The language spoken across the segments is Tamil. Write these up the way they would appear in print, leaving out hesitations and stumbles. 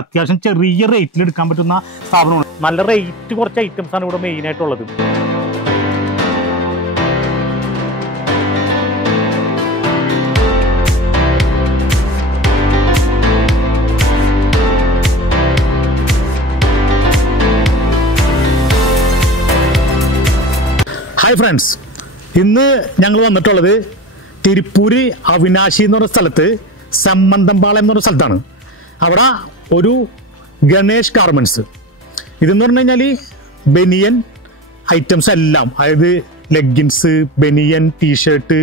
അത്യാവശ്യം ചെറിയ റേറ്റിൽ എടുക്കാൻ പറ്റുന്ന സ്ഥാപനമാണ്. നല്ല റേറ്റ് കുറച്ച് ഐറ്റംസ് ആണ് ഇവിടെ മെയിൻ ആയിട്ടുള്ളത്. ഹായ് ഫ്രണ്ട്സ്, ഇന്ന് ഞങ്ങൾ വന്നിട്ടുള്ളത് തിരുപ്പൂര് അവിനാശി എന്ന് പറഞ്ഞ സ്ഥലത്ത് സമ്മന്തംപാളയം എന്ന് പറഞ്ഞ സ്ഥലത്താണ്. അവിടെ ഒരു ഗണേഷ് ഗാർമെന്റ്സ്, ഇതെന്ന് പറഞ്ഞു കഴിഞ്ഞാൽ ബനിയൻ ഐറ്റംസ് എല്ലാം, അതായത് ലെഗിൻസ്, ബനിയൻ, ടീഷർട്ട്,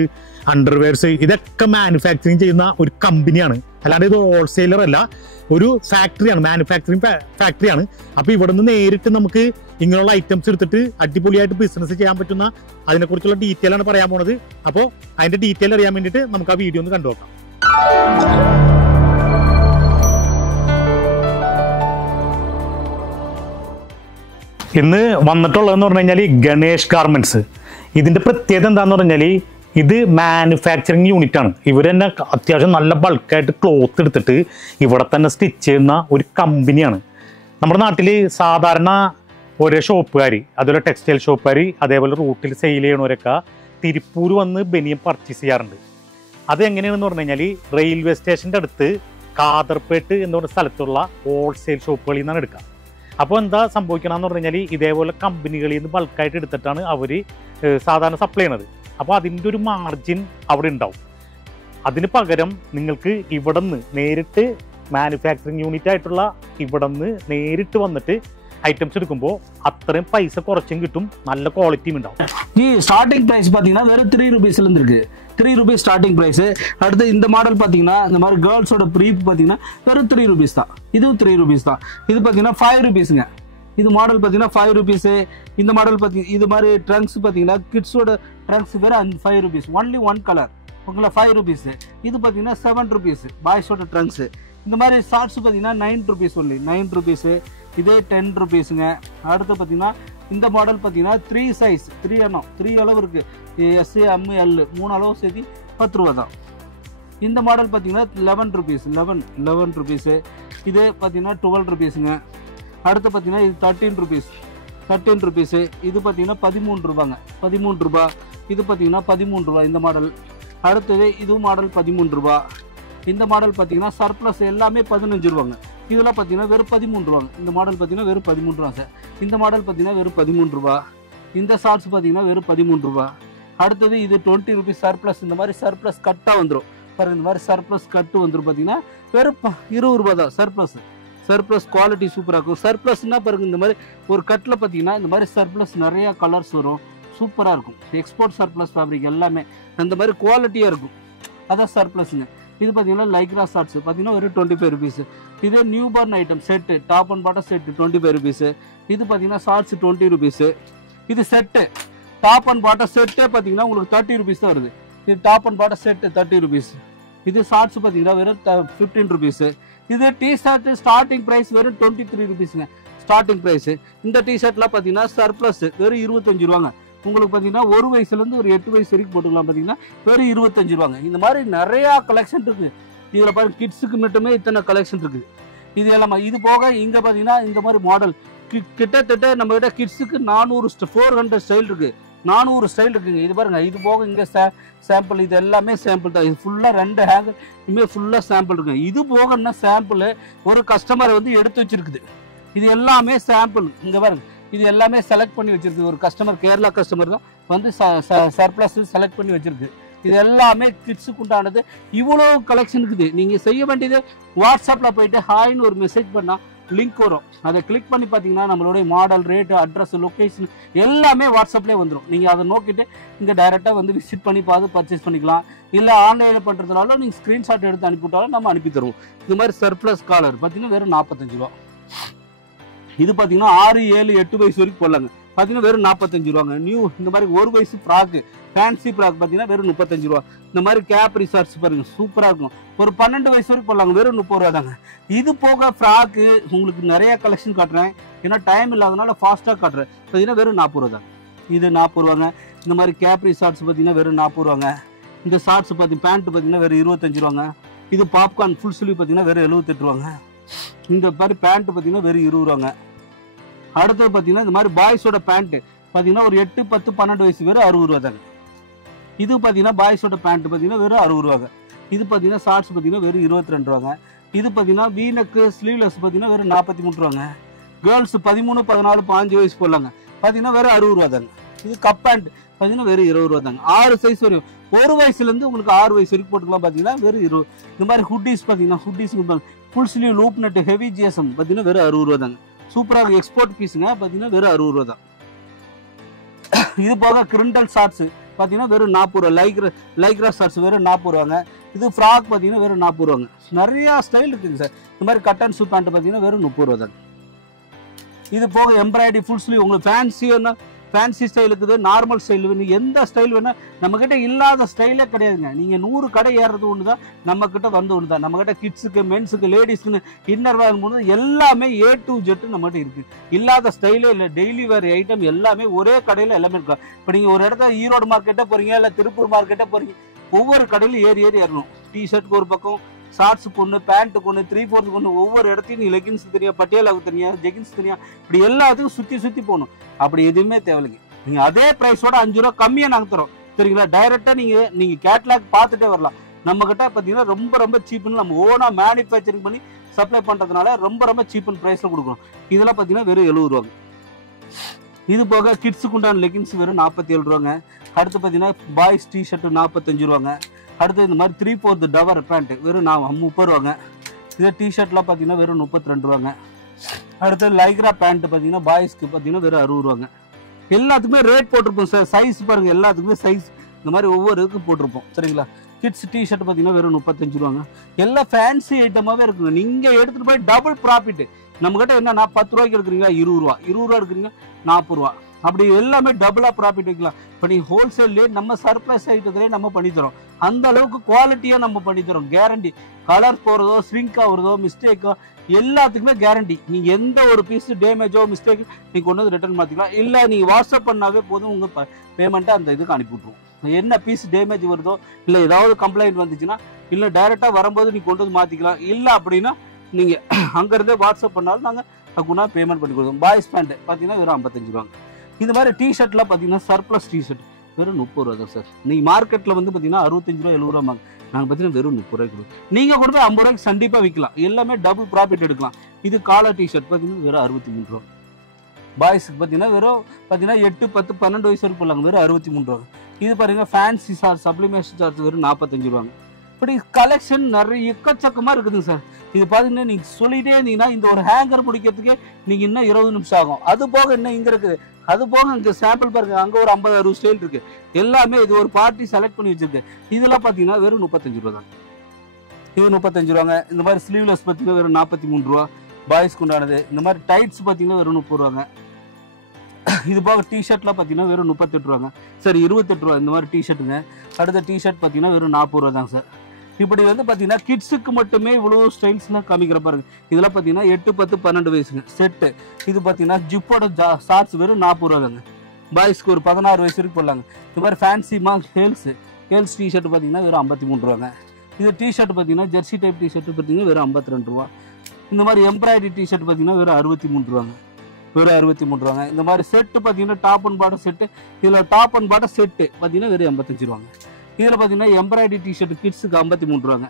അണ്ടർവെയർസ്, ഇതൊക്കെ മാനുഫാക്ചറിങ് ചെയ്യുന്ന ഒരു കമ്പനിയാണ്. അല്ലാണ്ട് ഇത് ഹോൾസെയിലർ അല്ല, ഒരു ഫാക്ടറിയാണ്, മാനുഫാക്ചറിങ് ഫാക്ടറിയാണ്. അപ്പോൾ ഇവിടെ നിന്ന് നേരിട്ട് നമുക്ക് ഇങ്ങനെയുള്ള ഐറ്റംസ് എടുത്തിട്ട് അടിപൊളിയായിട്ട് ബിസിനസ് ചെയ്യാൻ പറ്റുന്ന അതിനെക്കുറിച്ചുള്ള ഡീറ്റെയിൽ ആണ് പറയാൻ പോണത്. അപ്പോൾ അതിന്റെ ഡീറ്റെയിൽ അറിയാൻ വേണ്ടിയിട്ട് നമുക്ക് ആ വീഡിയോ ഒന്ന് കണ്ടു നോക്കാം. ഇന്ന് വന്നിട്ടുള്ളതെന്ന് പറഞ്ഞു കഴിഞ്ഞാൽ ഗണേഷ് ഗാർമെന്റ്സ്. ഇതിന്റെ പ്രത്യേകത എന്താണെന്ന് പറഞ്ഞാൽ ഇത് മാനുഫാക്ചറിങ് യൂണിറ്റ് ആണ്. ഇവർ തന്നെ അത്യാവശ്യം നല്ല ബൾക്കായിട്ട് ക്ലോത്ത് എടുത്തിട്ട് ഇവിടെ തന്നെ സ്റ്റിച്ച് ചെയ്യുന്ന ഒരു കമ്പനിയാണ്. നമ്മുടെ നാട്ടിൽ സാധാരണ ഓരോ ഷോപ്പുകാർ, അതുപോലെ ടെക്സ്റ്റൈൽ ഷോപ്പുകാർ, അതേപോലെ റൂട്ടിൽ സെയിൽ ചെയ്യണവരൊക്കെ തിരുപ്പൂർ വന്ന് ബനിയൻ പർച്ചേസ് ചെയ്യാറുണ്ട്. അത് എങ്ങനെയാണെന്ന് പറഞ്ഞു കഴിഞ്ഞാൽ റെയിൽവേ സ്റ്റേഷൻ്റെ അടുത്ത് കാതർപേട്ട് എന്ന് പറഞ്ഞ സ്ഥലത്തുള്ള ഹോൾസെയിൽ ഷോപ്പുകളിൽ നിന്നാണ് എടുക്കുക. അപ്പോൾ എന്താ സംഭവിക്കണമെന്ന് പറഞ്ഞു കഴിഞ്ഞാൽ ഇതേപോലെ കമ്പനികളിൽ നിന്ന് ബൾക്കായിട്ട് എടുത്തിട്ടാണ് അവർ സാധാരണ സപ്ലൈ ചെയ്യണത്. അപ്പോൾ അതിൻ്റെ ഒരു മാർജിൻ അവിടെ ഉണ്ടാവും. അതിന് പകരം നിങ്ങൾക്ക് ഇവിടെ നിന്ന് നേരിട്ട് മാനുഫാക്ചറിങ് യൂണിറ്റ് ആയിട്ടുള്ള ഇവിടെ നിന്ന് നേരിട്ട് വന്നിട്ട് ഐറ്റംസ് எடுக்கும்போது அத்தனையும் பைசா குறைச்சும் கிட்டும், நல்ல குவாலிட்டியும் ഉണ്ടാവും. ഈ ஸ்டார்டிங் பிரைஸ் பாத்தீங்கன்னா வெறும் 3 ரூபீஸ்ல இருந்து இருக்கு. 3 ரூபீஸ் ஸ்டார்டிங் பிரைஸ். அடுத்து இந்த மாடல் பாத்தீங்கன்னா இந்த மாதிரி கேர்ள்ஸோட ப்ரீப் பாத்தீங்கன்னா வெறும் 3 ரூபீஸ் தான். இதுவும் 3 ரூபீஸ் தான். இது பாத்தீங்கன்னா 5 ரூபீஸ்ங்க. இது மாடல் பாத்தீங்கன்னா 5 ரூபீஸ். இந்த மாடல் பாத்தீங்கன்னா இது மாதிரி ட்ரங்க்ஸ் பாத்தீங்கன்னா கிட்ஸோட ட்ரங்க்ஸ் வெறும் 5 ரூபீஸ். ஒன்லி ஒன் கலர் உங்களை 5 ரூபீஸ். இது பாத்தீங்கன்னா 7 ரூபீஸ் பாய்ஸோட ட்ரங்க்ஸ். இந்த மாதிரி ஷார்ட்ஸ் பாத்தீங்கன்னா 9 ரூபீஸ் ஒன்லி 9 ரூபீஸ். இதே 10 ரூபீஸுங்க. அடுத்து பார்த்தீங்கன்னா இந்த மாடல் பார்த்தீங்கன்னா 3 சைஸ், 3 எண்ணம், 3 அளவு இருக்குது. எஸ், எம், எல் 3 அளவு சேர்த்து 10 ரூபா தான். இந்த மாடல் பார்த்தீங்கன்னா 11 ரூபீஸ், 11 ரூபீஸு. இது பார்த்தீங்கன்னா 12 ரூபீஸுங்க. அடுத்து பார்த்தீங்கன்னா இது 13 ரூபீஸ், 13 ரூபீஸு. இது பார்த்தீங்கன்னா 13 ரூபாங்க, 13 ரூபா. இது பார்த்தீங்கன்னா 13 ரூபா இந்த மாடல். அடுத்தது இதுவும் மாடல் 13 ரூபா. இந்த மாடல் பார்த்தீங்கன்னா சர்ப்ளஸ் எல்லாமே 15 ரூபாங்க. இதெல்லாம் பார்த்தீங்கன்னா வெறும் 13 ரூபாங்க. இந்த மாடல் பார்த்தீங்கன்னா வெறும் 13 ரூபா சார். இந்த மாடல் பார்த்தீங்கன்னா வெறும் 13 ரூபா. இந்த ஷார்ட்ஸ் பார்த்தீங்கன்னா வெறும் 13 ரூபா. அடுத்தது இது 20 ரூபீஸ் சர்ப்ளஸ். இந்த மாதிரி சர்ப்ளஸ் கட்டாக வந்துடும் பாருங்க. இந்த மாதிரி சர்ப்ளஸ் கட்டு வந்துடும் பார்த்தீங்கன்னா வெறும் 20 ரூபா தான். சர்ப்ளஸ் குவாலிட்டி சூப்பராக இருக்கும். சர்ப்ளஸ்னா பாருங்க, இந்த மாதிரி ஒரு கட்டில் பார்த்தீங்கன்னா இந்த மாதிரி சர்ப்ளஸ் நிறையா கலர்ஸ் வரும், சூப்பராக இருக்கும். எக்ஸ்போர்ட் சர்ப்ளஸ் ஃபேப்ரிக் எல்லாமே அந்த மாதிரி குவாலிட்டியாக இருக்கும். அதான் சர்ப்ளஸுங்க. இது பார்த்தீங்கன்னா லைக்ரா ஷார்ட்ஸ் பார்த்தீங்கன்னா ஒரு 25 ரூபீஸ். இதே new born item set, top and bottom set 25 rupees. இது பார்த்தீங்கன்னா ஷார்ட்ஸ் 20 ரூபீஸ். இது செட்டு டாப் அண்ட் பாட்டம் செட்டே பார்த்தீங்கன்னா உங்களுக்கு 30 ரூபீஸ் தான் வருது. இது top and bottom set 30 rupees. இது ஷார்ட்ஸ் பார்த்தீங்கன்னா வெறும் 15 ரூபீஸ். இது டிஷர்ட் ஸ்டார்டிங் ப்ரைஸ் வெறும் 23 ரூபீஸுங்க ஸ்டார்டிங் ப்ரைஸ். இந்த டிஷர்ட்லாம் பார்த்தீங்கன்னா சர்ப்ளஸ் வெறும் 25 ரூபாங்க. உங்களுக்கு பார்த்தீங்கன்னா 1 வயசுலேருந்து ஒரு 8 வயசு வரைக்கும் போட்டுக்கலாம். பார்த்தீங்கன்னா வெறும் 25 ரூபாங்க. இந்த மாதிரி நிறையா கலெக்ஷன் இருக்குது. இதில் பாருங்க, கிட்ஸுக்கு மட்டுமே இத்தனை கலெக்ஷன் இருக்குது. இது எல்லாம் இது போக இங்கே பார்த்தீங்கன்னா இந்த மாதிரி மாடல் கிட்டத்தட்ட நம்ம கிட்ட கிட்ஸுக்கு 400 ஸ்டைல் இருக்குது. 400 ஸ்டைல் இருக்குங்க. இது பாருங்க, இது போக இங்கே சாம்பிள், இது எல்லாமே சாம்பிள் தான். இது ஃபுல்லாக 2 ஹேங்கர் இதுமாரி ஃபுல்லாக சாம்பிள் இருக்குங்க. இது போகன்னா சாம்பிள் ஒரு கஸ்டமர் வந்து எடுத்து வச்சிருக்குது. இது எல்லாமே சாம்பிள். இங்கே பாருங்க, இது எல்லாமே செலக்ட் பண்ணி வச்சிருக்கு. ஒரு கஸ்டமர், கேரளா கஸ்டமர் தான் வந்து சர்ப்ளஸ் செலக்ட் பண்ணி வச்சிருக்கு. இது எல்லாமே கிட்ஸுக்கு உண்டானது. இவ்வளோ கலெக்ஷன் இருக்குது. நீங்கள் செய்ய வேண்டியது வாட்ஸ்அப்பில் போயிட்டு ஹாய்னு ஒரு மெசேஜ் பண்ணால் லிங்க் வரும். அதை கிளிக் பண்ணி பார்த்தீங்கன்னா நம்மளுடைய மாடல், ரேட்டு, அட்ரஸ், லொக்கேஷன் எல்லாமே வாட்ஸ்அப்லேயே வந்துடும். நீங்கள் அதை நோக்கிட்டு இங்கே டைரெக்டாக வந்து விசிட் பண்ணி பார்த்து பர்ச்சேஸ் பண்ணிக்கலாம். இல்லை ஆன்லைனில் பண்ணுறதுனால நீங்கள் ஸ்க்ரீன்ஷாட் எடுத்து அனுப்பிவிட்டாலும் நம்ம அனுப்பி தருவோம். இது மாதிரி சர்ப்ளஸ் காலர் பார்த்தீங்கன்னா வெறும் 45 ரூபா. இது பார்த்தீங்கன்னா 6, 7, 8 வயசு வரைக்கும் போடலாங்க. பார்த்தீங்கன்னா வெறும் 45 ரூபாங்க. நியூ இந்த மாதிரி 1 வயசு ஃப்ராக்கு, ஃபேன்சி ஃப்ராக் பார்த்தீங்கன்னா வெறும் 35 ரூபா. இந்த மாதிரி கேப்ரி ஷார்ட்ஸ் பாருங்க, சூப்பராக இருக்கும். ஒரு 12 வயசு வரைக்கும் போடலாங்க. வெறும் 30 ரூபா தாங்க. இது போக ஃப்ராக்கு உங்களுக்கு நிறைய கலெக்ஷன் காட்டுறேன். ஏன்னா டைம் இல்லாதனால ஃபாஸ்ட்டாக காட்டுறேன். பார்த்தீங்கன்னா வெறும் 40 ரூபா தாங்க. இது 40 ரூபாங்க. இந்த மாதிரி கேப்ரி ஷார்ட்ஸ் பார்த்தீங்கன்னா வெறும் 40 ரூபாங்க. இந்த ஷார்ட்ஸ் பார்த்தீங்கன்னா பேண்ட் பார்த்தீங்கன்னா வெறும் 25 ரூபாங்க. இது பாப்கார்ன் ஃபுல் ஸ்லீவ் பார்த்தீங்கன்னா வெறும் 78 ரூபாங்க. இந்த மாதிரி பேண்ட் பார்த்தீங்கன்னா வெறும் 20 ரூபாங்க. அடுத்தது பார்த்தீங்கன்னா இந்த மாதிரி பாய்ஸோட பேண்ட் பார்த்தீங்கன்னா ஒரு 8, 10, 12 வயசு வெறும் 60 ரூபா தாங்க. இது பார்த்தீங்கன்னா பாய்ஸோட பேண்ட் பார்த்தீங்கன்னா வெறும் 60 ரூபாங்க. இது பார்த்தீங்கன்னா ஷார்ட்ஸ் பார்த்தீங்கன்னா வெறும் 22 ரூபாங்க. இது பார்த்தீங்கன்னா வீனக்கு ஸ்லீவ்லெஸ் பார்த்தீங்கன்னா வெறும் 43 ரூபாங்க. கேர்ள்ஸ் 13, 14, 15 வயசு போடலாங்க பார்த்தீங்கன்னா வெறும் 60 ரூபா தாங்க. இது கப் பேண்ட் பார்த்தீங்கன்னா வெறும் 20 ரூபா தாங்க. 6 சைஸ் வரையும், 1 வயசுலேருந்து உங்களுக்கு 6 வயசு வரைக்கும் போட்டுக்கலாம் பார்த்தீங்கன்னா வெறும் 20. இந்த மாதிரி ஹுட்டிஸ் பார்த்தீங்கன்னா hoodies full sleeve loop net heavy GSM பார்த்தீங்கன்னா வெறும் 60 ரூபா தாங்க. சூப்பராக எக்ஸ்போர்ட் பீஸுங்க பார்த்தீங்கன்னா வெறும் 60 ரூபா தான். இது போக கிரிண்டல் ஷார்ட்ஸ் பார்த்தீங்கன்னா வெறும் 40 ரூபா. லைக்ரா ஷார்ட்ஸ் வெறும் 40 ரூபாங்க. இது ஃப்ராக் பார்த்தீங்கன்னா வெறும் 40 ரூபாங்க. நிறையா ஸ்டைல் இருக்குங்க சார். இந்த மாதிரி கட் அண்ட் ஷூ பேண்ட் பார்த்தீங்கன்னா வெறும் 30 ரூபா தாங்க. இது போக எம்ப்ராய்டரி ஃபுல் ஸ்லீவ் உங்களுக்கு ஃபேன்சி ஸ்டைல் இருக்குது, நார்மல் ஸ்டைல் வேணும், எந்த ஸ்டைல் வேணும் நம்மக்கிட்ட இல்லாத ஸ்டைலே கிடையாதுங்க. நீங்கள் 100 கடை ஏறுறது ஒன்று தான், நம்மக்கிட்ட வந்து ஒன்று தான். நம்மக்கிட்ட கிட்ஸுக்கு, மென்ஸுக்கு, லேடிஸுக்குன்னு இன்னர் வேர் போது எல்லாமே A to Z நம்மகிட்ட இருக்குது. இல்லாத ஸ்டைலே இல்லை. டெய்லி வேர் ஐட்டம் எல்லாமே ஒரே கடையில் எல்லாமே இருக்கும். இப்போ நீங்கள் ஒரு இடத்துல ஈரோடு மார்க்கெட்டே போகிறீங்க, இல்லை திருப்பூர் மார்க்கெட்டே போகிறீங்க, ஒவ்வொரு கடையிலும் ஏறி ஏறணும். டிஷர்ட்டுக்கு ஒரு பக்கம், ஷார்ட்ஸுக்கு ஒன்று, பேண்ட்டுக்கு ஒன்று, 3/4 ஒன்று, ஒவ்வொரு இடத்தையும் நீ லெகின்ஸ் தனியாக, பட்டியாலாவுக்கு தனியாக, ஜெகின்ஸ் தனியாக, இப்படி எல்லாத்துக்கும் சுற்றி போகணும். அப்படி எதுவுமே தேவையில்லைங்க. நீங்கள் அதே ப்ரைஸோட 5 ரூபா கம்மியாக நாங்கள் தரோம் சரிங்களா. டைரெக்டாக நீங்கள் கேட்லாக் பார்த்துட்டே வரலாம். நம்மக்கிட்ட பார்த்தீங்கன்னா ரொம்ப சீப்புன்னு நம்ம ஓனாக மேனுஃபேக்சரிங் பண்ணி சப்ளை பண்ணுறதுனால ரொம்ப சீப்புன்னு ப்ரைஸில் கொடுக்குறோம். இதெல்லாம் பார்த்தீங்கன்னா வெறும் 70 ரூபாங்க. இது போக கிட்ஸுக்கு உண்டான லெகின்ஸ் வெறும் 47 ரூபாங்க. அடுத்து பார்த்தீங்கன்னா பாய்ஸ் டிஷர்ட்டு 45 ரூபாங்க. அடுத்து இந்த மாதிரி 3/4 டவர் பேண்ட் வெறும் 30 ரூபாங்க. இதே டிஷர்ட்லாம் பார்த்தீங்கன்னா வெறும் 32 ரூபாங்க. அடுத்து லைக்ரா பேண்ட் பார்த்தீங்கன்னா பாய்ஸ்க்கு பார்த்தீங்கன்னா வெறும் 60 ரூபாங்க. எல்லாத்துக்குமே ரேட் போட்டிருப்போம் சார். சைஸ் பாருங்கள், எல்லாத்துக்குமே சைஸ் இந்த மாதிரி ஒவ்வொரு இதுக்கும் போட்டிருப்போம் சரிங்களா. கிட்ஸ் டிஷர்ட் பார்த்தீங்கன்னா வெறும் 35 ரூபாங்க. எல்லாம் ஃபேன்சி ஐட்டமாகவே இருக்குங்க. நீங்கள் எடுத்துகிட்டு போய் டபுள் ப்ராஃபிட். நம்மக்கிட்ட என்னன்னா 10 ரூபாய்க்கு எடுக்கிறீங்களா 20 ரூபா, 20 ரூபா எடுக்கிறீங்க 40 ரூபா, அப்படி எல்லாமே டபுளாக ப்ராஃபிட் வைக்கலாம். இப்போ நீங்கள் ஹோல்சேல்லே நம்ம சர்ப்ரைஸ் ஐட்டத்திலே நம்ம பண்ணித்தரோம். அந்த அளவுக்கு குவாலிட்டியாக நம்ம பண்ணித்தரோம். கேரண்டி. கலர் போகிறதோ, ஸ்ரிங்க் ஆகுறதோ, மிஸ்டேக்கோ எல்லாத்துக்குமே கேரண்டி. நீங்கள் எந்த ஒரு பீஸ் டேமேஜோ மிஸ்டேக் நீங்கள் கொண்டு வந்து ரிட்டர்ன் மாற்றிக்கலாம். இல்லை நீங்கள் வாட்ஸ்அப் பண்ணாவே போதும், உங்கள் பேமெண்ட்டை அந்த இதுக்கு அனுப்பி விட்ருவோம். என்ன பீஸ் டேமேஜ் வருதோ, இல்லை ஏதாவது கம்ப்ளைண்ட் வந்துச்சுன்னா, இல்லை டைரெக்டாக வரும்போது நீங்கள் கொண்டு வந்து மாற்றிக்கலாம். இல்லை அப்படின்னா நீங்கள் அங்கேருந்தே வாட்ஸ்அப் பண்ணாலும் நாங்கள் அதுக்குன்னா பேமெண்ட் பண்ணி கொடுப்போம். பாய்ஸ் பேண்ட் பார்த்தீங்கன்னா வெறும் 55 ரூபாங்க. இந்த மாதிரி டிஷர்ட்லாம் பார்த்தீங்கன்னா சர்ப்ளஸ் டிஷர்ட் வெறும் 30 ரூபா தான் சார். நீங்கள் மார்க்கெட்டில் வந்து பார்த்தீங்கன்னா 65 ரூபா 70 ரூபாங்க. நாங்கள் பார்த்தீங்கன்னா வெறும் 30 ரூபாய்க்கு கொடுக்கும். நீங்கள் கொடுத்து 50 ரூபாய்க்கு கண்டிப்பாக விற்கலாம். எல்லாமே டபுள் ப்ராஃபிட் எடுக்கலாம். இது காலர் டிஷர்ட் பார்த்தீங்கன்னா வெறும் 63 ரூபா. பாய்ஸுக்கு பார்த்தீங்கன்னா வெறும் பார்த்தீங்கன்னா 8, 10, 12 வயசு வரைக்கும் போடலாங்க. வெறும் 63 ரூபா. இது பாருங்க ஃபேன்சி சார்ஜ், சப்ளிமேஷன் சார்ஜ் வெறும் 45 ரூபாங்க. இப்படி கலெக்ஷன் நிறைய எக்கச்சக்கமாக இருக்குதுங்க சார். இது பார்த்தீங்கன்னா நீங்கள் சொல்லிகிட்டே இருந்தீங்கன்னா இந்த ஒரு ஹேங்கர் பிடிக்கிறதுக்கே நீங்கள் இன்னும் 20 நிமிஷம் ஆகும். அது போக இன்னும் இங்கே இருக்குது, அது போக இங்கே சாம்பிள் பாருங்க, அங்கே ஒரு 50-60 ஸ்டைல் இருக்கு. எல்லாமே இது ஒரு பார்ட்டி செலக்ட் பண்ணி வச்சிருக்கு. இதெல்லாம் பார்த்தீங்கன்னா வெறும் 35 ரூபா தான். இது 35 ரூபாங்க. இந்த மாதிரி ஸ்லீவ்லெஸ் பார்த்தீங்கன்னா வெறும் 43 ரூபா. பாய்ஸ்க்கு உண்டானது. இந்த மாதிரி டைட்ஸ் பார்த்தீங்கன்னா வெறும் 30 ரூபாங்க. இது போக டிஷர்ட்லாம் பார்த்தீங்கன்னா வெறும் 38 ரூபாங்க. சரி 28 ரூபா இந்த மாதிரி டிஷர்ட்டுங்க. அடுத்த டிஷர்ட் பார்த்தீங்கன்னா வெறும் 40 ரூபா தாங்க சார். இப்படி வந்து பார்த்தீங்கன்னா கிட்ஸுக்கு மட்டுமே இவ்வளோ ஸ்டைல்ஸ்லாம் காமிக்கிற பாருங்க. இதெல்லாம் பார்த்தீங்கன்னா 8, 10, 12 வயசுங்க செட்டு. இது பார்த்தீங்கன்னா ஜிப்போட ஷார்ட்ஸ் வெறும் 40 ரூபா தாங்க. பாய்ஸ்க்கு ஒரு 16 வயசு வரைக்கும் போடலாங்க. இது மாதிரி ஃபேன்சிமா ஹேல்ஸ் டிஷர்ட் பார்த்தீங்கன்னா வெறும் 53 ரூபாங்க. இது டிஷர்ட் பார்த்தீங்கன்னா ஜெர்சி டைப் டிஷர்ட் பார்த்தீங்கன்னா வெறும் 52 ரூபா. இந்த மாதிரி எம்ப்ராய்டரி டிஷர்ட் பார்த்தீங்கன்னா வெறும் 63 ரூபாங்க. வெறும் 63 ரூபாங்க. இந்த மாதிரி செட்டு பார்த்தீங்கன்னா டாப் அண்ட் பாட்டம் செட்டு. இதில் டாப் அண்ட் பாட்டம் செட்டு பார்த்தீங்கன்னா வெறும் 85 ரூபாங்க. இதில் பார்த்தீங்கன்னா எம்ப்ராய்டரி டிஷர்ட் கிட்ஸுக்கு 53 ரூபாங்க.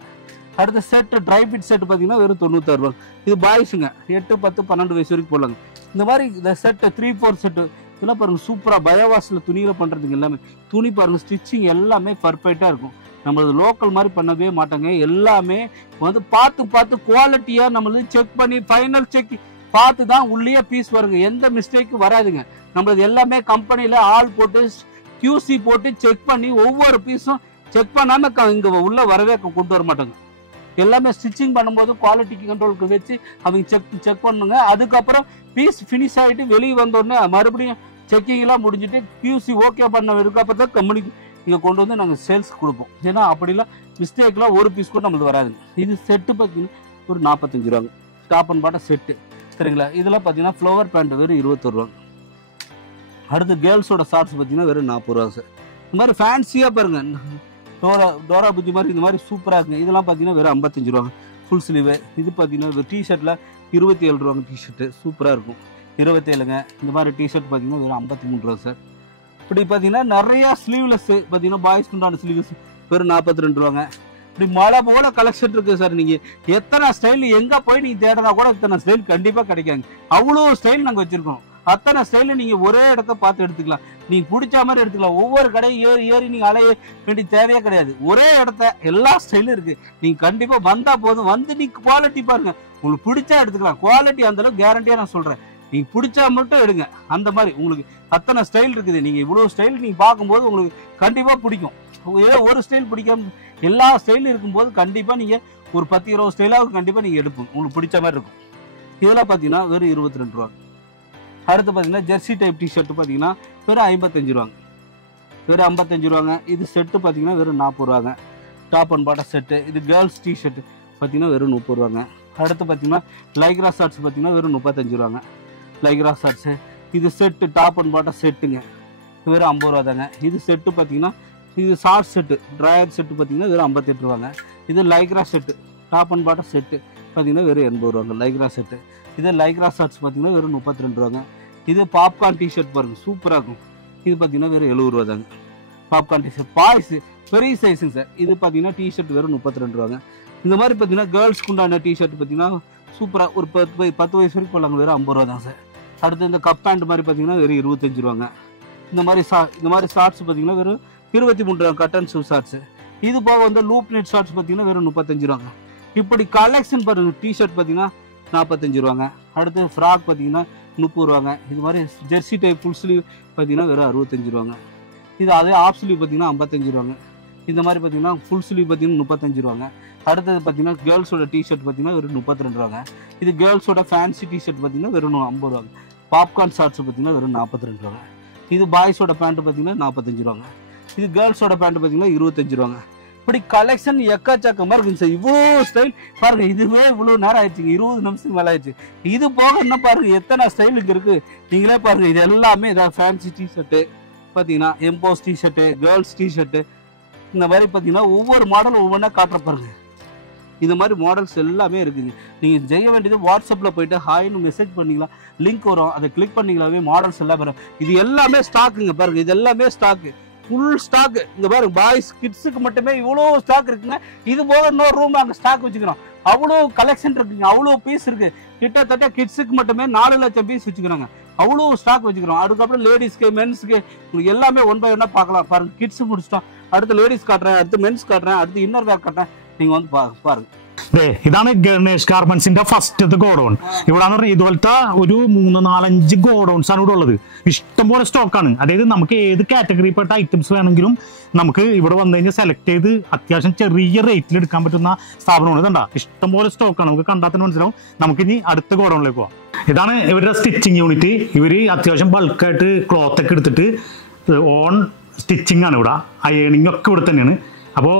அடுத்த செட்டு ட்ரை ஃபிட் செட்டு பார்த்தீங்கன்னா வெறும் 96 ரூபா. இது பாய்ஸுங்க 8, 10, 12 வயசு வரைக்கும் போடலாங்க. இந்த மாதிரி இந்த செட்டு 3/4 செட்டு இதெல்லாம் பாருங்கள் சூப்பராக பயோவாஸில் துணியில் பண்ணுறதுக்கு எல்லாமே. துணி பாருங்கள் ஸ்டிச்சிங் எல்லாமே பர்ஃபெக்டாக இருக்கும். நம்மளது லோக்கல் மாதிரி பண்ணவே மாட்டாங்க. எல்லாமே வந்து பார்த்து குவாலிட்டியாக நம்மளது செக் பண்ணி ஃபைனல் செக் பார்த்து தான் உள்ளே பீஸ் வருங்க. எந்த மிஸ்டேக்கும் வராதுங்க. நம்மளது எல்லாமே கம்பெனியில் ஆள் போட்டு QC போட்டு செக் பண்ணி ஒவ்வொரு பீஸும் செக் பண்ணாமல் இங்கே உள்ளே வரவே கொண்டு வர மாட்டாங்க. எல்லாமே ஸ்டிச்சிங் பண்ணும்போது குவாலிட்டிக்கு கண்ட்ரோலுக்கு வச்சு அவங்க செக் பண்ணுங்க. அதுக்கப்புறம் பீஸ் ஃபினிஷ் ஆகிட்டு வெளியே வந்தோடனே மறுபடியும் செக்கிங்லாம் முடிஞ்சுட்டு QC ஓகே பண்ண அதுக்கப்புறம் தான் கம்பெனிக்கு இங்கே கொண்டு வந்து நாங்கள் சேல்ஸ் கொடுப்போம். ஏன்னா அப்படிலாம் மிஸ்டேக்லாம் ஒரு பீஸ் கூட நம்மளுக்கு வராதுங்க. இது செட்டு பார்த்தீங்கன்னா ஒரு 45 ரூபாங்க. டாப் அண்ட் பாட்டம் செட்டு சரிங்களா. இதெல்லாம் பார்த்தீங்கன்னா ஃப்ளவர் பேண்ட் வெறும் 21 ரூபாங்க. அடுத்து கேர்ள்ஸோட ஷார்ட்ஸ் பார்த்தீங்கன்னா வெறும் 40 ரூபா சார். இந்த மாதிரி ஃபேன்சியாக பாருங்க டோரா புஜி மாதிரி இந்த மாதிரி சூப்பராக இருக்குங்க. இதெல்லாம் பார்த்தீங்கன்னா வெறும் 55 ரூபாங்க. Full sleeve. இது பார்த்தீங்கன்னா டிஷர்ட்டில் 27 ரூபாங்க. டிஷர்ட்டு சூப்பராக இருக்கும். 27ங்க. இந்த மாதிரி டிஷர்ட் பார்த்தீங்கன்னா வெறும் 53 ரூபா சார். இப்படி பார்த்தீங்கன்னா நிறையா ஸ்லீவ்லெஸ் பார்த்தீங்கன்னா பாய்ஸ்க்கு உண்டான ஸ்லீவ்லெஸ் வெறும் 42 ரூபாங்க. இப்படி மழை போல கலெக்ஷன் இருக்குது சார். நீங்கள் எத்தனை ஸ்டைல் எங்கே போய் நீங்கள் தேடுறதா கூட இத்தனை ஸ்டைல் கண்டிப்பாக கிடைக்காங்க. அவ்வளோ ஸ்டைல் நாங்கள் வச்சுருக்கோம். அத்தனை ஸ்டைலில் நீங்கள் ஒரே இடத்த பார்த்து எடுத்துக்கலாம். நீங்கள் பிடிச்ச மாதிரி எடுத்துக்கலாம். ஒவ்வொரு கடையும் ஏறி ஏறி நீங்கள் அலைய வேண்டிய தேவையே கிடையாது. ஒரே இடத்த எல்லா ஸ்டைலும் இருக்குது. நீங்கள் கண்டிப்பாக வந்தால் போதும். வந்து நீங்கள் குவாலிட்டி பாருங்கள். உங்களுக்கு பிடிச்சா எடுத்துக்கலாம். குவாலிட்டி அந்தளவுக்கு கேரண்டியாக நான் சொல்கிறேன். நீங்கள் பிடிச்சா மட்டும் எடுங்க. அந்த மாதிரி உங்களுக்கு அத்தனை ஸ்டைல் இருக்குது. நீங்கள் இவ்வளோ ஸ்டைல் நீங்கள் பார்க்கும்போது உங்களுக்கு கண்டிப்பாக பிடிக்கும். ஏதோ ஒரு ஸ்டைல் பிடிக்காம எல்லா ஸ்டைலும் இருக்கும்போது கண்டிப்பாக நீங்கள் ஒரு 10-20 ஸ்டைலாக கண்டிப்பாக நீங்கள் எடுப்போம். உங்களுக்கு பிடிச்ச மாதிரி இருக்கும். இதெல்லாம் பார்த்தீங்கன்னா வெறும் 22 ரூபா. அடுத்து பார்த்தீங்கன்னா ஜெர்சி டைப் டிஷர்ட் பார்த்தீங்கன்னா வெறும் 55 ரூபாங்க. வெறும் 55 ரூபாங்க. இது செட்டு பார்த்தீங்கன்னா வெறும் 40 ரூபாங்க. Top and bottom set. இது கேர்ள்ஸ் டிஷர்ட் பார்த்தீங்கன்னா வெறும் 30 ரூபாங்க. அடுத்து பார்த்தீங்கன்னா லைக்ரா ஷார்ட்ஸ் பார்த்தீங்கன்னா வெறும் 35 ரூபாங்க. Lycra shorts. இது செட்டு டாப் அண்ட் பாட்டம் செட்டுங்க. வெறும் 50 ரூபா தாங்க. இது செட்டு பார்த்தீங்கன்னா இது ஷார்ட் செட்டு ட்ரையர் செட்டு பார்த்தீங்கன்னா வெறும் 58 ரூபாங்க. இது Lycra set top and bottom set பார்த்தீங்கன்னா வெறும் 80 ரூபாங்க. Lycra set. இது லைக்ரா ஷார்ட்ஸ் பார்த்தீங்கன்னா வெறும் 32 ரூபாங்க. இது பாப்கார்ன் டிஷர்ட் பாருங்கள் சூப்பராக இருக்கும். இது பார்த்தீங்கன்னா வெறும் 70 ரூபா தாங்க. பாப்கார்ன் டிஷர்ட் பாய்ஸ் பெரிய சைஸுங்க சார். இது பார்த்தீங்கன்னா டிஷர்ட் வெறும் 32 ரூபாங்க. இந்த மாதிரி பார்த்தீங்கன்னா கேர்ள்ஸ்க்கு உண்டான டிஷர்ட் பார்த்தீங்கன்னா சூப்பராக ஒரு 10 வயசு வரைக்கும் போடலாங்க. வெறும் 50 ரூபா தான் சார். அடுத்து இந்த கப் பேண்ட் மாதிரி பார்த்தீங்கன்னா வெறும் 25 ரூபாங்க. இந்த மாதிரி ஷார்ட்ஸ் பார்த்தீங்கன்னா வெறும் 23 ரூபா. கட்டன் ஷூ ஷார்ட்ஸு. இது போக வந்து லூப் நெட் ஷார்ட்ஸ் பார்த்தீங்கன்னா வெறும் 35 ரூபாங்க. இப்படி கலெக்ஷன் பாருங்கள். டிஷர்ட் பார்த்தீங்கன்னா 45 ரூபாங்க. அடுத்து ஃப்ராக் பார்த்தீங்கன்னா 30 ரூபாங்க. இது மாதிரி ஜெர்சி டைப் ஃபுல் ஸ்லீவ் பார்த்தீங்கன்னா வெறும் 65 ரூபாங்க. இது அதே ஆஃப் ஸ்லீவ் பார்த்தீங்கன்னா 55 ரூபாங்க. இந்த மாதிரி பார்த்தீங்கன்னா ஃபுல் ஸ்லீவ் பார்த்தீங்கன்னா 35 ரூபாங்க. அடுத்தது பார்த்தீங்கன்னா கேர்ள்ஸோட டிஷர்ட் பார்த்தீங்கன்னா வெறும் 32 ரூபாங்க. இது கேர்ள்ஸோட ஃபேன்சி டிஷர்ட் பார்த்தீங்கன்னா வெறும் 50 ரூபாங்க. பாப்கார்ன் ஷார்ட்ஸ் பார்த்தீங்கன்னா வெறும் 42 ரூபாங்க. இது பாய்ஸோட பேண்ட் பார்த்தீங்கன்னா 45 ரூபாங்க. இது கேர்ள்ஸோட பேண்ட் பார்த்தீங்கன்னா 25 ரூபாங்க. இப்படி கலெக்ஷன் எக்கச்சக்கமாக இருக்குங்க சார். இவ்வளோ ஸ்டைல் பாருங்கள். இதுவே இவ்வளோ நேரம் ஆயிடுச்சுங்க. 20 நிமிஷம் மேலே ஆயிடுச்சு. இது போக என்ன பாருங்கள் எத்தனை ஸ்டைலுக்கு இருக்குது நீங்களே பாருங்கள். இது எல்லாமே இதான் ஃபேன்சி டிஷர்ட்டு பார்த்தீங்கன்னா எம்போஸ் டிஷர்ட்டு கேர்ள்ஸ் டிஷர்ட்டு இந்த மாதிரி பார்த்தீங்கன்னா ஒவ்வொரு மாடலும் ஒவ்வொன்றா காட்டுற பாருங்க. இது மாதிரி மாடல்ஸ் எல்லாமே இருக்குங்க. நீங்கள் செய்ய வேண்டியது வாட்ஸ்அப்பில் போயிட்டு ஹாய்னு மெசேஜ் பண்ணிங்களா லிங்க் வரும். அதை கிளிக் பண்ணிங்களாவே மாடல்ஸ் எல்லாம் வரும். இது எல்லாமே ஸ்டாக்குங்க பாருங்கள். இது எல்லாமே ஸ்டாக்கு ஃபுல் ஸ்டாக். இங்கே பாருங்க பாய்ஸ் கிட்ஸுக்கு மட்டுமே இவ்வளோ ஸ்டாக் இருக்குங்க. இது போக இன்னொரு ரூம் அங்கே ஸ்டாக் வச்சுக்கிறோம். அவ்வளோ கலெக்ஷன் இருக்குங்க. அவ்வளோ பீஸ் இருக்கு. கிட்டத்தட்ட கிட்ஸுக்கு மட்டுமே 4 லட்சம் பீஸ் வச்சுக்கிறாங்க. அவ்வளோ ஸ்டாக் வச்சுக்கிறோம். அதுக்கப்புறம் லேடிஸ்க்கு மென்ஸ்க்கு உங்களுக்கு எல்லாமே ஒன் பை ஒன்னா பார்க்கலாம். பாருங்க கிட்ஸ் முடிச்சிட்டோம். அடுத்து லேடிஸ் காட்டுறேன். அடுத்து மென்ஸ் காட்டுறேன். அடுத்து இன்னர் வேர் காட்டுறேன். நீங்கள் வந்து பாருங்க. ഇതാണ് ഗണേഷ് ഗാർമെന്റ്സിന്റെ ഫസ്റ്റത്തെ ഗോഡൌൺ. ഇവിടെ ഇതുപോലത്തെ ഒരു 3-4-5 ഗോഡൌൺസ് ആണ് ഇവിടെ ഉള്ളത്. ഇഷ്ടംപോലെ സ്റ്റോക്കാണ്. അതായത് നമുക്ക് ഏത് കാറ്റഗറിപ്പെട്ട ഐറ്റംസ് വേണമെങ്കിലും നമുക്ക് ഇവിടെ വന്നു കഴിഞ്ഞാൽ സെലക്ട് ചെയ്ത് അത്യാവശ്യം ചെറിയ റേറ്റിൽ എടുക്കാൻ പറ്റുന്ന സ്ഥാപനമാണ്. ഇതുണ്ടാ ഇഷ്ടംപോലെ സ്റ്റോക്കാണ്. നമുക്ക് കണ്ടാൽ തന്നെ മനസ്സിലാവും. നമുക്ക് ഇനി അടുത്ത ഗോഡൌണിലേക്ക് പോവാം. ഇതാണ് ഇവരുടെ സ്റ്റിച്ചിങ് യൂണിറ്റ്. ഇവർ അത്യാവശ്യം ബൾക്കായിട്ട് ക്ലോത്ത് ഒക്കെ എടുത്തിട്ട് ഓൺ സ്റ്റിച്ചിങ് ആണ് ഇവിടെ. അയേണിംഗ് ഒക്കെ ഇവിടെ തന്നെയാണ്. അപ്പോൾ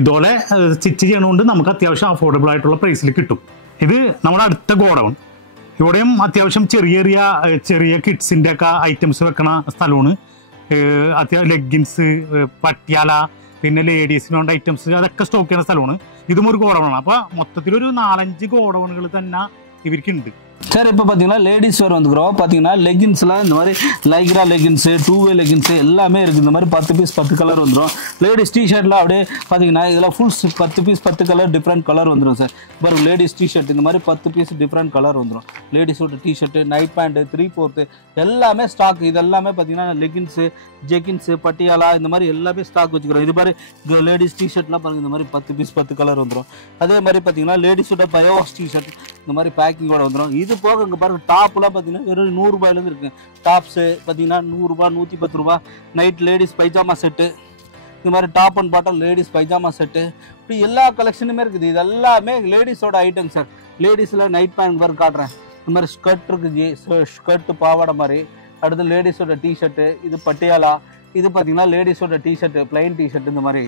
ഇതുപോലെ സ്റ്റിച്ച് ചെയ്യണതുകൊണ്ട് നമുക്ക് അത്യാവശ്യം അഫോർഡബിൾ ആയിട്ടുള്ള പ്രൈസിൽ കിട്ടും. ഇത് നമ്മുടെ അടുത്ത ഗോഡൗൺ. ഇവിടെയും അത്യാവശ്യം ചെറിയ കിഡ്സിൻ്റെ ഒക്കെ ഐറ്റംസ് വെക്കണ സ്ഥലമാണ്. അത്യാവശ്യം ലെഗിൻസ് പട്ടിയാല പിന്നെ ലേഡീസിന് വേണ്ട ഐറ്റംസ് അതൊക്കെ സ്റ്റോക്ക് ചെയ്യുന്ന സ്ഥലമാണ്. ഇതും ഒരു ഗോഡൗണാണ്. അപ്പോൾ മൊത്തത്തിലൊരു 4-5 ഗോഡൗണുകൾ തന്നെ ഇവർക്കുണ്ട്. சார் இப்போ பார்த்தீங்கன்னா லேடிஸ் வேர் வந்துக்கிறோம். பார்த்தீங்கன்னா லெகின்ஸ்லாம் இந்த மாதிரி லைக்ரா லெகின்ஸு 2-வே லெகின்ஸு எல்லாமே இருக்குது. இந்த மாதிரி 10 பீஸ் 10 கலர் வந்துடும். லேடிஸ் டிஷர்ட்டில் அப்படியே பார்த்தீங்கன்னா இதெல்லாம் full 10 piece 10 colour different colour வந்துடும் சார். பாருங்கள் லேடிஸ் டிஷர்ட் இந்த மாதிரி 10 பீஸ் டிஃப்ரெண்ட் கலர் வந்துடும். லேடிஸோட டிஷர்ட்டு நைட் பேண்ட்டு 3/4 எல்லாமே ஸ்டாக். இது எல்லாமே பார்த்தீங்கன்னா லெகின்ஸு ஜெகின்ஸு பட்டியாலா இந்த மாதிரி எல்லாமே ஸ்டாக் வச்சுக்கிறோம். இது மாதிரி லேடிஸ் டிஷர்ட்லாம் பாருங்கள் இந்த மாதிரி 10 பீஸ் 10 கலர் வந்துடும். அதே மாதிரி பார்த்தீங்கன்னா லேடிஸோட பயோவாஸ் டிஷர்ட் இந்த மாதிரி பேக்கிங்கோட வந்துடும். இது போக இங்கே பாருங்கள் டாப்லாம் பார்த்தீங்கன்னா வெறும் 100 ரூபாயிலேருந்து இருக்குது. டாப்ஸு பார்த்தீங்கன்னா 100 ரூபா 110 ரூபா. நைட் லேடிஸ் பைஜாமா செட்டு இந்த மாதிரி top and bottom ladies pyjama set இப்படி எல்லா கலெக்ஷனுமே இருக்குது. இது எல்லாமே லேடிஸோட ஐட்டம் சார். லேடிஸில் நைட் பேண்ட் பாரு காட்டுறேன். இந்த மாதிரி ஸ்கர்ட் இருக்குது. ஸ்கர்ட்டு பாவாடை மாதிரி. அடுத்து லேடிஸோட டிஷர்ட்டு இது பட்டியாலா. இது பார்த்தீங்கன்னா லேடிஸோட டிஷர்ட்டு பிளைன் டிஷர்ட் இந்த மாதிரி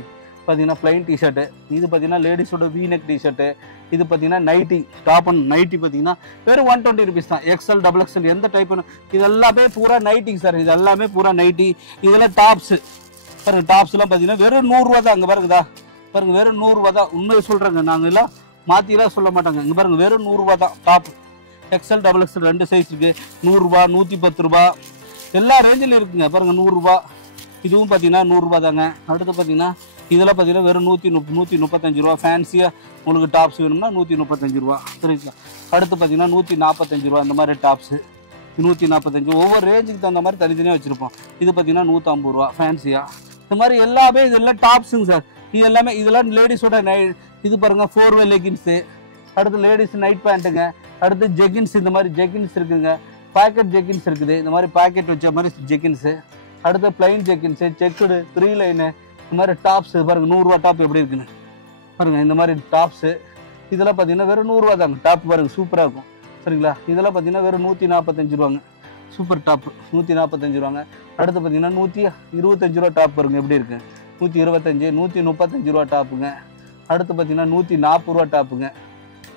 பார்த்தீங்கன்னா பிளைன் டிஷர்ட்டு. இது பார்த்தீங்கன்னா லேடிஸோட வீநெக் டிஷர்ட்டு. இது பார்த்தீங்கன்னா நைட்டி டாப் அண்ட் நைட்டி பார்த்தீங்கன்னா வெறும் 120 ருபீஸ் தான். எக்ஸ்எல் டபுள் எக்ஸ்எல் எந்த டைப் இது எல்லாமே பூரா நைட்டிங் சார். இது எல்லாமே பூரா நைட்டி. இதெல்லாம் டாப்ஸு பாருங்கள். டாப்ஸ்லாம் பார்த்தீங்கன்னா வெறும் 100 ரூபா தான். அங்கே பாருங்கதா பாருங்கள் வெறும் 100 ரூபா தான். உண்மையை சொல்கிறேங்க. நாங்கள் எல்லாம் மாற்றிலாம் சொல்ல மாட்டாங்க. இங்கே பாருங்க வெறும் 100 ரூபா தான் top. XL double XL 2 size இருக்குது. 100 ரூபா, 110 ரூபா, எல்லா ரேஞ்சிலும் இருக்குங்க. பாருங்கள் 100 ரூபா, இதுவும் பார்த்தீங்கன்னா 100 ரூபா தாங்க. அடுத்து பார்த்தீங்கன்னா இதெல்லாம் பார்த்தீங்கன்னா வெறும் 135 ரூபா. ஃபேன்சியாக உங்களுக்கு டாப்ஸ் வேணும்னா 135 ரூபா. சரிங்களா? அடுத்து பார்த்தீங்கன்னா 145 ரூபா. இந்த மாதிரி டாப்ஸு 145, ஒவ்வொரு ரேஞ்சுக்கு தகுந்த மாதிரி தனித்தனியாக வச்சுருப்போம். இது பார்த்தீங்கன்னா 150 ரூபா ஃபேன்சியாக. இந்த மாதிரி எல்லாமே இதெல்லாம் டாப்ஸுங்க சார். இது எல்லாமே இதெல்லாம் லேடிஸோட இது பாருங்கள் 4-வே லெகின்ஸு. அடுத்து லேடிஸ் நைட் பேண்ட்டுங்க. அடுத்து ஜெகின்ஸ், இந்த மாதிரி ஜெகின்ஸ் இருக்குதுங்க. பாக்கெட் ஜெகின்ஸ் இருக்குது, இந்த மாதிரி பாக்கெட் வச்ச மாதிரி ஜெகின்ஸு. அடுத்து பிளைன் ஜெகின்ஸு, செக்குடு, 3 லைனு, இந்த மாதிரி டாப்ஸு பாருங்கள் 100 ரூபா டாப் எப்படி இருக்குன்னு பாருங்கள். இந்த மாதிரி டாப்ஸு இதெல்லாம் பார்த்தீங்கன்னா வெறும் 100 ரூபா தாங்க. டாப் பாருங்கள் சூப்பராக இருக்கும். சரிங்களா? இதெல்லாம் பார்த்தீங்கன்னா வெறும் 145 ரூபாங்க. சூப்பர் டாப்பு 145 ரூபாங்க. அடுத்து பார்த்தீங்கன்னா 125 ரூபா டாப் பாருங்க எப்படி இருக்கு. 125, 135 ரூபா டாப்புங்க. அடுத்து பார்த்தீங்கன்னா 140 ரூபா டாப்புங்க.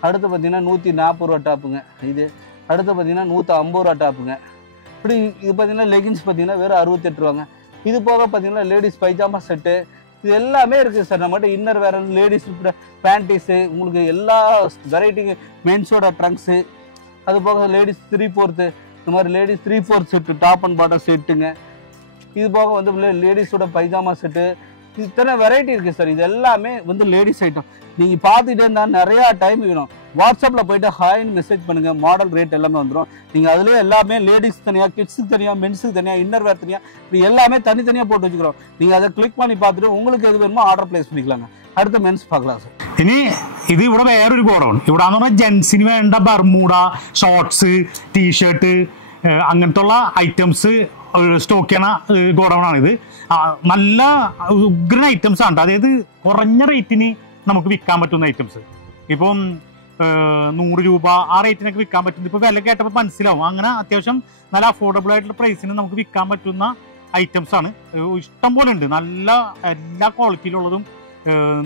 அடுத்து பார்த்தீங்கன்னா 140 ரூபா டாப்புங்க. இது அடுத்து பார்த்தீங்கன்னா 150 ரூபா டாப்புங்க. இப்படி இது பார்த்தீங்கன்னா லெகின்ஸ் பார்த்தீங்கன்னா வெறும் 68 ரூபாங்க. இது போக பார்த்தீங்கன்னா லேடிஸ் பைஜாமா செட்டு இது எல்லாமே இருக்குது சார் நம்மகிட்ட. இன்னர் வேற லேடிஸ் பேண்டிஸு, உங்களுக்கு எல்லா வெரைட்டி மென்ஸோட ட்ரங்க்ஸு, அது போக லேடிஸ் 3/4 இந்த மாதிரி ladies 3/4 set, top and bottom செட்டுங்க. இது போக வந்து லேடிஸோட பைஜாமா செட்டு, இத்தனை வெரைட்டி இருக்குது சார். இது எல்லாமே வந்து லேடிஸ் ஐட்டம். நீங்கள் பார்த்துக்கிட்டே இருந்தால் நிறையா டைம் வேணும். வாட்ஸ்அப்பில் போய்ட்டு ஹாய்னு மெசேஜ் பண்ணுங்கள். மாடல் ரேட் எல்லாமே வந்துடும். நீங்கள் அதிலே எல்லாமே லேடிஸ் தனியாக, கிட்ஸுக்கு தனியாக, மென்ஸுக்கு தனியாக, இன்னர் வேர் தனியாக, இப்படி எல்லாமே தனித்தனியாக போட்டு வச்சுக்கிறோம். நீங்கள் அதை கிளிக் பண்ணி பார்த்துட்டு உங்களுக்கு எது வேணுமோ ஆர்டர் பிளேஸ் பண்ணிக்கலாங்க. അടുത്ത മെൻസ് பார்க்கலாம் சார். ഇനി ഇത് ഇവിടെ വേറൊരു ഗോഡൗൺ. ഇവിടെ എന്ന് പറഞ്ഞാൽ ജെൻസിന് വേണ്ട ബർമൂഡ, ഷോർട്സ്, ടീഷർട്ട് അങ്ങനത്തെ ഉള്ള ഐറ്റംസ് സ്റ്റോക്ക് ചെയ്യണ ഗോഡൗൺ ആണിത്. നല്ല ഉഗ്രൻ ഐറ്റംസ് ആണ്. അതായത് കുറഞ്ഞ റേറ്റിന് നമുക്ക് വിൽക്കാൻ പറ്റുന്ന ഐറ്റംസ്. ഇപ്പം 100 രൂപ ആ റേറ്റിനൊക്കെ വിൽക്കാൻ പറ്റുന്നത്. ഇപ്പോൾ വില കേട്ടപ്പോൾ മനസ്സിലാവും. അങ്ങനെ അത്യാവശ്യം നല്ല അഫോർഡബിൾ ആയിട്ടുള്ള പ്രൈസിന് നമുക്ക് വിൽക്കാൻ പറ്റുന്ന ഐറ്റംസ് ആണ്. ഇഷ്ടം പോലെ ഉണ്ട്. നല്ല എല്ലാ ക്വാളിറ്റിയിലുള്ളതും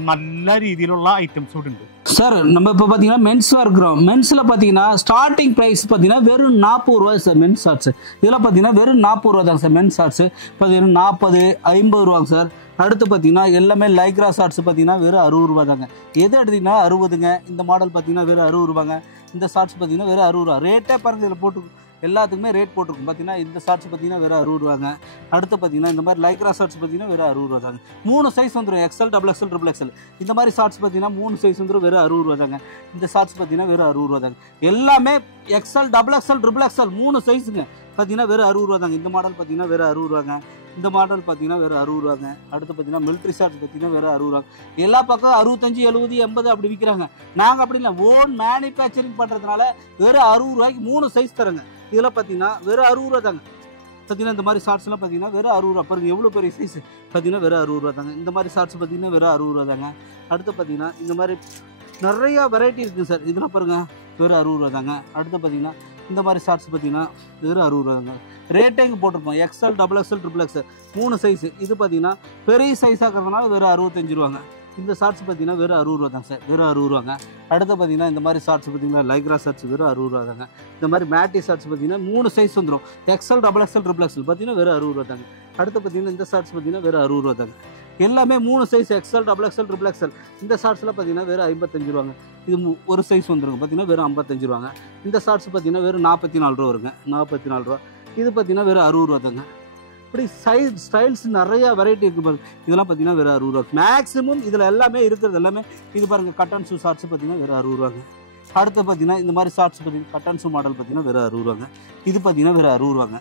நல்ல രീതിയിലുള്ള ഐറ്റംസ് കൂടി ഉണ്ട് சார். நம்ம இப்போ பார்த்தீங்கன்னா மென்ஸாக இருக்கிறோம். மென்ஸில் பார்த்தீங்கன்னா ஸ்டார்டிங் ப்ரைஸ் பார்த்தீங்கன்னா வெறும் 40 ரூபா சார். மென்ஸ் ஷார்ட்ஸ் இதெல்லாம் பார்த்தீங்கன்னா வெறும் 40 ரூபா தாங்க சார். மென்ஸ் ஷார்ட்ஸ் பார்த்தீங்கன்னா 40, 50 ரூபாங்க சார். அடுத்து பார்த்தீங்கன்னா எல்லாமே லைக்ரா ஷார்ட்ஸ் பார்த்தீங்கன்னா வெறும் 60 ரூபா தாங்க. எது எடுத்தீங்கன்னா 60ங்க. இந்த மாடல் பார்த்தீங்கன்னா வெறும் 60 ரூபாங்க. இந்த ஷார்ட்ஸ் பார்த்தீங்கன்னா வெறும் 60 ரூபா. ரேட்டே பாருங்க, இதில் போட்டு எல்லாத்துக்குமே ரேட் போட்டிருக்கும். பார்த்தீங்கன்னா இந்த ஷார்ட்ஸ் பார்த்தீங்கன்னா வெறும் 60 ரூபாங்க. அடுத்து பார்த்தீங்கன்னா இந்த மாதிரி லைக்ரா ஷார்ட்ஸ் பார்த்தீங்கன்னா வெறும் 60 ரூபா தாங்க. 3 சைஸ் வந்துடும். XL, double XL, triple XL. இந்த மாதிரி ஷார்ட்ஸ் பார்த்தீங்கன்னா 3 சைஸ் வந்துடும். வெறும் 60 ரூபா தாங்க. இந்த ஷார்ட்ஸ் பார்த்தீங்கன்னா வெறும் 60 ரூபா தாங்க. எல்லாமே XL, double XL, triple XL 3 சைஸுங்க பார்த்தீங்கன்னா வெறும் 60 ரூபா தாங்க. இந்த மாடல் பார்த்தீங்கன்னா வெறும் 60 ரூபாங்க. இந்த மாடல் பார்த்தீங்கன்னா வெறும் 60 ரூபாங்க. அடுத்து பார்த்தீங்கன்னா மிலிட்ரி ஷார்ட்ஸ் பார்த்தீங்கன்னா வெறும் 60 ரூபாங்க. எல்லா பக்கம் 65, 70, 80 அப்படி விற்கிறாங்க. நாங்கள் அப்படி இல்லை, ஓன் மேனுஃபேக்சரிங் பண்ணுறதுனால வெறும் 60 ரூபாய்க்கு 3 சைஸ் தரங்க. இதெல்லாம் பார்த்தீங்கன்னா வெறும் 60 ரூபா தாங்க. பார்த்தீங்கன்னா இந்த மாதிரி ஷார்ட்ஸ்லாம் பார்த்தீங்கன்னா வெறும் 60 ரூபா. பாருங்க எவ்வளோ பெரிய சைஸ் பார்த்தீங்கன்னா வெறும் 60 ரூபா தாங்க. இந்த மாதிரி ஷார்ட்ஸ் பார்த்தீங்கன்னா வெறும் 60 ரூபா தாங்க. அடுத்து பார்த்தீங்கன்னா இந்த மாதிரி நிறையா வெரைட்டி இருக்குது சார். இதெல்லாம் பாருங்கள் வெறும் 60 ரூபா தாங்க. அடுத்து பார்த்தீங்கன்னா இந்த மாதிரி ஷார்ட்ஸ் பார்த்தீங்கன்னா வெறும் 60 ரூபா தாங்க. ரேட்டே இங்கே போட்டிருப்போம். XL, double XL, triple XL 3 size. இது பார்த்தீங்கன்னா பெரிய சைஸாக இருக்கிறதுனால வெறும் 65 ரூபாங்க. இந்த ஷார்ட்ஸ் பார்த்தீங்கன்னா வெறும் 60 ரூபா தாங்க சார். வெறும் 60 ரூபாங்க. அடுத்து பார்த்தீங்கன்னா இந்த மாதிரி ஷார்ட்ஸ் பார்த்தீங்கன்னா லைக்ரா ஷார்ட்ஸ் வெறும் 60 ரூபா தாங்க. இந்த மாதிரி மேட்டி ஷார்ட்ஸ் பார்த்தீங்கன்னா 3 சைஸ் வந்துடும். XL, double XL, triple XL பார்த்தீங்கன்னா வெறும் 60 ரூபா தாங்க. அடுத்து பார்த்தீங்கன்னா இந்த ஷார்ட்ஸ் பார்த்தீங்கன்னா வெறும் 60 ரூபா தாங்க. எல்லாமே 3 size XL, double XL, triple XL. இந்த ஷார்ட்ஸ்லாம் பார்த்தீங்கன்னா வெறும் 55 ரூபாங்க. இது ஒரு சைஸ் வந்துருங்க பார்த்தீங்கன்னா வெறும் 55 ரூபாங்க. இந்த ஷார்ட்ஸ் பார்த்தீங்கன்னா வெறும் 44 ரூபா வருங்க. 44 ரூபா. இது பார்த்தீங்கன்னா வெறும் 60 ரூபா தாங்க. இப்படி ஸ்டைல்ஸ் நிறையா வெரைட்டி இருக்குது பாருங்க. இதெல்லாம் பார்த்தீங்கன்னா வெறும் 60 ரூபா. மேக்ஸிமம் இதில் எல்லாமே இருக்கிறது எல்லாமே இது பாருங்கள். கட்டன் ஷூ ஷார்ட்ஸ் பார்த்தீங்கன்னா வெறும் 60 ரூபாங்க. அடுத்து பார்த்தீங்கன்னா இந்த மாதிரி ஷார்ட்ஸ் பார்த்தீங்கன்னா கட்டன் ஷூ மாடல் பார்த்தீங்கன்னா வெறும் 60 ரூபாங்க. இது பார்த்தீங்கன்னா வெறும் 60 ரூபாங்க.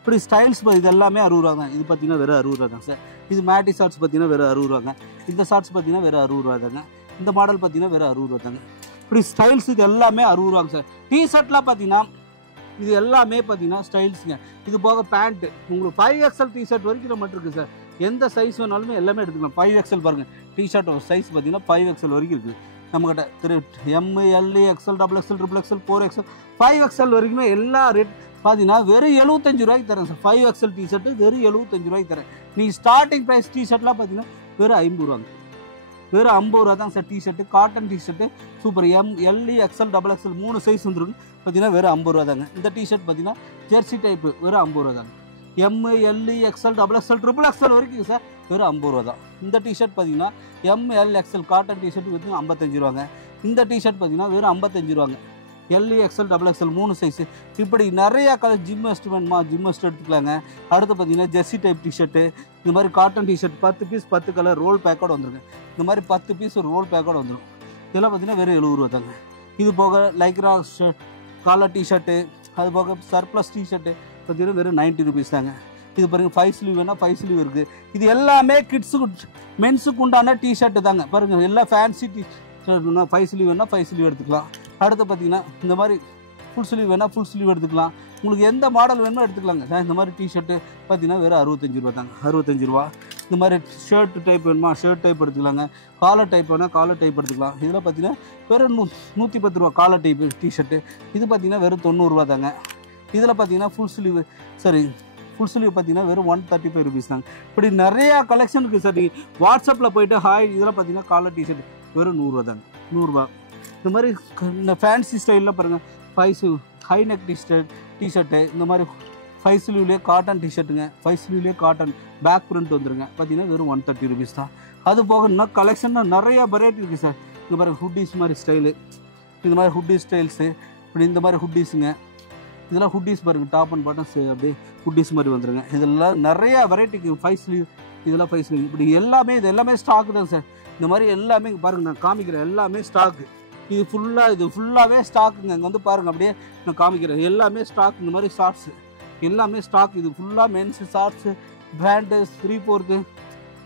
இப்படி ஸ்டைல்ஸ் இது எல்லாமே 60 ரூபாங்க. இது பார்த்தீங்கன்னா வெறும் 60 ரூபா தாங்க சார். இது மேட்டி ஷார்ட்ஸ் பார்த்தீங்கன்னா வெறும் 60 ரூபாங்க. இந்த ஷார்ட்ஸ் பார்த்தீங்கன்னா வெறும் 60 ரூபா தாங்க. இந்த மாடல் பார்த்தீங்கன்னா வெறும் 60 ரூபா தாங்க. இப்படி ஸ்டைல்ஸ் இது எல்லாமே 60 ரூபாங்க சார். டிஷர்ட்லாம் பார்த்தீங்கன்னா இது எல்லாமே பார்த்தீங்கன்னா ஸ்டைல்ஸுங்க. இது போக பேண்ட்டு உங்களுக்கு 5XL டிஷர்ட் வரைக்கும் நம்ம இருக்குது சார். எந்த சைஸ் வேணாலுமே எல்லாமே எடுத்துக்கலாம். 5XL பாருங்கள். டிஷர்ட் சைஸ் பார்த்தீங்கன்னா 5XL வரைக்கும் இருக்குது நம்மக்கிட்ட. M, L, XL, double XL, triple XL, 4XL, 5XL வரைக்குமே எல்லா ரேட் பார்த்தீங்கன்னா வெறும் 75 ரூபாய்க்கு தரேன் சார். 5XL டிஷர்ட்டு வெறும் 75 ரூபாய்க்கு தரேன். நீங்கள் ஸ்டார்டிங் ப்ரைஸ் டிஷர்ட்லாம் பார்த்தீங்கன்னா வெறும் 50 ரூபாங்க. வெறும் 50 ரூபா தான் sir. T shirt cotton T shirt super. M, L, XL, double XL 3 size வந்துருக்கு பார்த்தீங்கன்னா வெறும் 50 ரூபா தாங்க. இந்த டிஷர்ட் பார்த்தீங்கன்னா ஜெர்சி டைப்பு வெறும் 50 ரூபா தாங்க. M, L, XL, double XL, triple XL வரைக்கும் சார் வெறும் 50 ரூபா தான். இந்த டிஷர்ட் பார்த்தீங்கன்னா M, L, XL cotton t shirt பார்த்தீங்கன்னா 55 ரூபாங்க. இந்த டிஷர்ட் பார்த்தீங்கன்னா வெறும் 55 ரூபாங்க. எல்இ எக்ஸ்எல் டபுள் எக்ஸ்எல் 3 சைஸு. இப்படி நிறையா கலர் ஜிம் வெஸ்ட் வேணுமா ஜிம் வெஸ்ட் எடுத்துக்கலாங்க. அடுத்து பார்த்தீங்கன்னா ஜெர்சி டைப் டிஷர்ட்டு, இந்த மாதிரி cotton t shirt 10 piece 10 colour roll பேக்கோடு வந்துருங்க. இந்த மாதிரி 10 பீஸ் ஒரு ரோல் பேக்கோடு வந்துடும். இதெல்லாம் பார்த்தீங்கன்னா வெறும் 70 ரூபா தாங்க. இது போக லைக்ரா ஷர்ட் காலர் டிஷர்ட்டு, அது போக சர்ப்ளஸ் டிஷர்ட்டு பார்த்தீங்கன்னா வெறும் 90 ருபீஸ் தாங்க. இது பாருங்கள் 5 ஸ்லீவ் வேணால் 5 ஸ்லீவ் இருக்குது. இது எல்லாமே கிட்ஸுக்கு மென்ஸுக்கு உண்டான டிஷர்ட்டு தாங்க. பாருங்கள் எல்லாம் ஃபேன்சி டிஷர்ட் 5 ஸ்லீவ் வேணால் 5 ஸ்லீவ் எடுத்துக்கலாம். அடுத்து பார்த்தீங்கன்னா இந்த மாதிரி ஃபுல் ஸ்லீவ் வேணால் ஃபுல் ஸ்லீவ் எடுத்துக்கலாம். உங்களுக்கு எந்த மாடல் வேணுமோ எடுத்துக்கலாங்க. இந்த மாதிரி டிஷர்ட்டு பார்த்தீங்கன்னா வெறும் 65 ரூபா தாங்க. 65 ரூபா. இந்த மாதிரி ஷர்ட் டைப் வேணுமா ஷர்ட் டைப் எடுத்துக்கலாங்க. காலர் டைப் வேணால் காலர் டைப் எடுத்துக்கலாம். இதில் பார்த்தீங்கன்னா வெறும் 110 ரூபா காலர் டைப் டிஷர்ட்டு. இது பார்த்தீங்கன்னா வெறும் 90 ரூபா தாங்க. இதில் பார்த்தீங்கன்னா ஃபுல் ஸ்லீவ் பார்த்தீங்கன்னா வெறும் 135 ருபீஸ் தாங்க. இப்படி நிறையா கலெக்ஷன் இருக்குது சார். நீங்கள் வாட்ஸ்அப்பில் போய்ட்டு ஹாய் இதெல்லாம் பார்த்தீங்கன்னா காலர் டிஷர்ட் வெறும் 100 ரூபா தாங்க. 100 ரூபா. இந்த மாதிரி இந்த ஃபேன்சி ஸ்டைலில் பாருங்கள் 5 ஹை நெக் டிஷர்ட்டு, இந்த மாதிரி 5 ஸ்லீவ்லேயே காட்டன் டிஷர்ட்டுங்க. 5 ஸ்லீவ்லேயே காட்டன் பேக் பிரிண்ட் வந்துருங்க. பார்த்தீங்கன்னா வெறும் 130 ருபீஸ் தான். அது போக இன்னும் கலெக்ஷன்னா நிறையா வெரைட்டி இருக்குது சார். இங்கே பாருங்கள் ஹுட்டீஸ் மாதிரி ஸ்டைலு, இந்த மாதிரி ஹுட்டி ஸ்டைல்ஸு, இப்படி இந்த மாதிரி ஹுட்டீஸுங்க. இதெல்லாம் ஹுட்டீஸ் பாருங்கள் டாப் அண்ட் பாட்டம் அப்படியே ஹுட்டீஸ் மாதிரி வந்துருங்க. இதெல்லாம் நிறையா வெரைட்டிக்கு 5 ஸ்லீவ், இதெல்லாம் 5 ஸ்லீவ், இப்படி எல்லாமே இது எல்லாமே ஸ்டாக்கு தான் சார். இந்த மாதிரி எல்லாமே இங்கே பாருங்கள் நான் காமிக்கிறேன் எல்லாமே ஸ்டாக்கு. இது ஃபுல்லாகவே ஸ்டாக்குங்க. இங்கே வந்து பாருங்கள் அப்படியே நான் காமிக்கிறேன் எல்லாமே ஸ்டாக். இந்த மாதிரி ஷார்ட்ஸு எல்லாமே ஸ்டாக். இது ஃபுல்லாக மென்ஸு ஷார்ட்ஸு பேண்ட்டு 3/4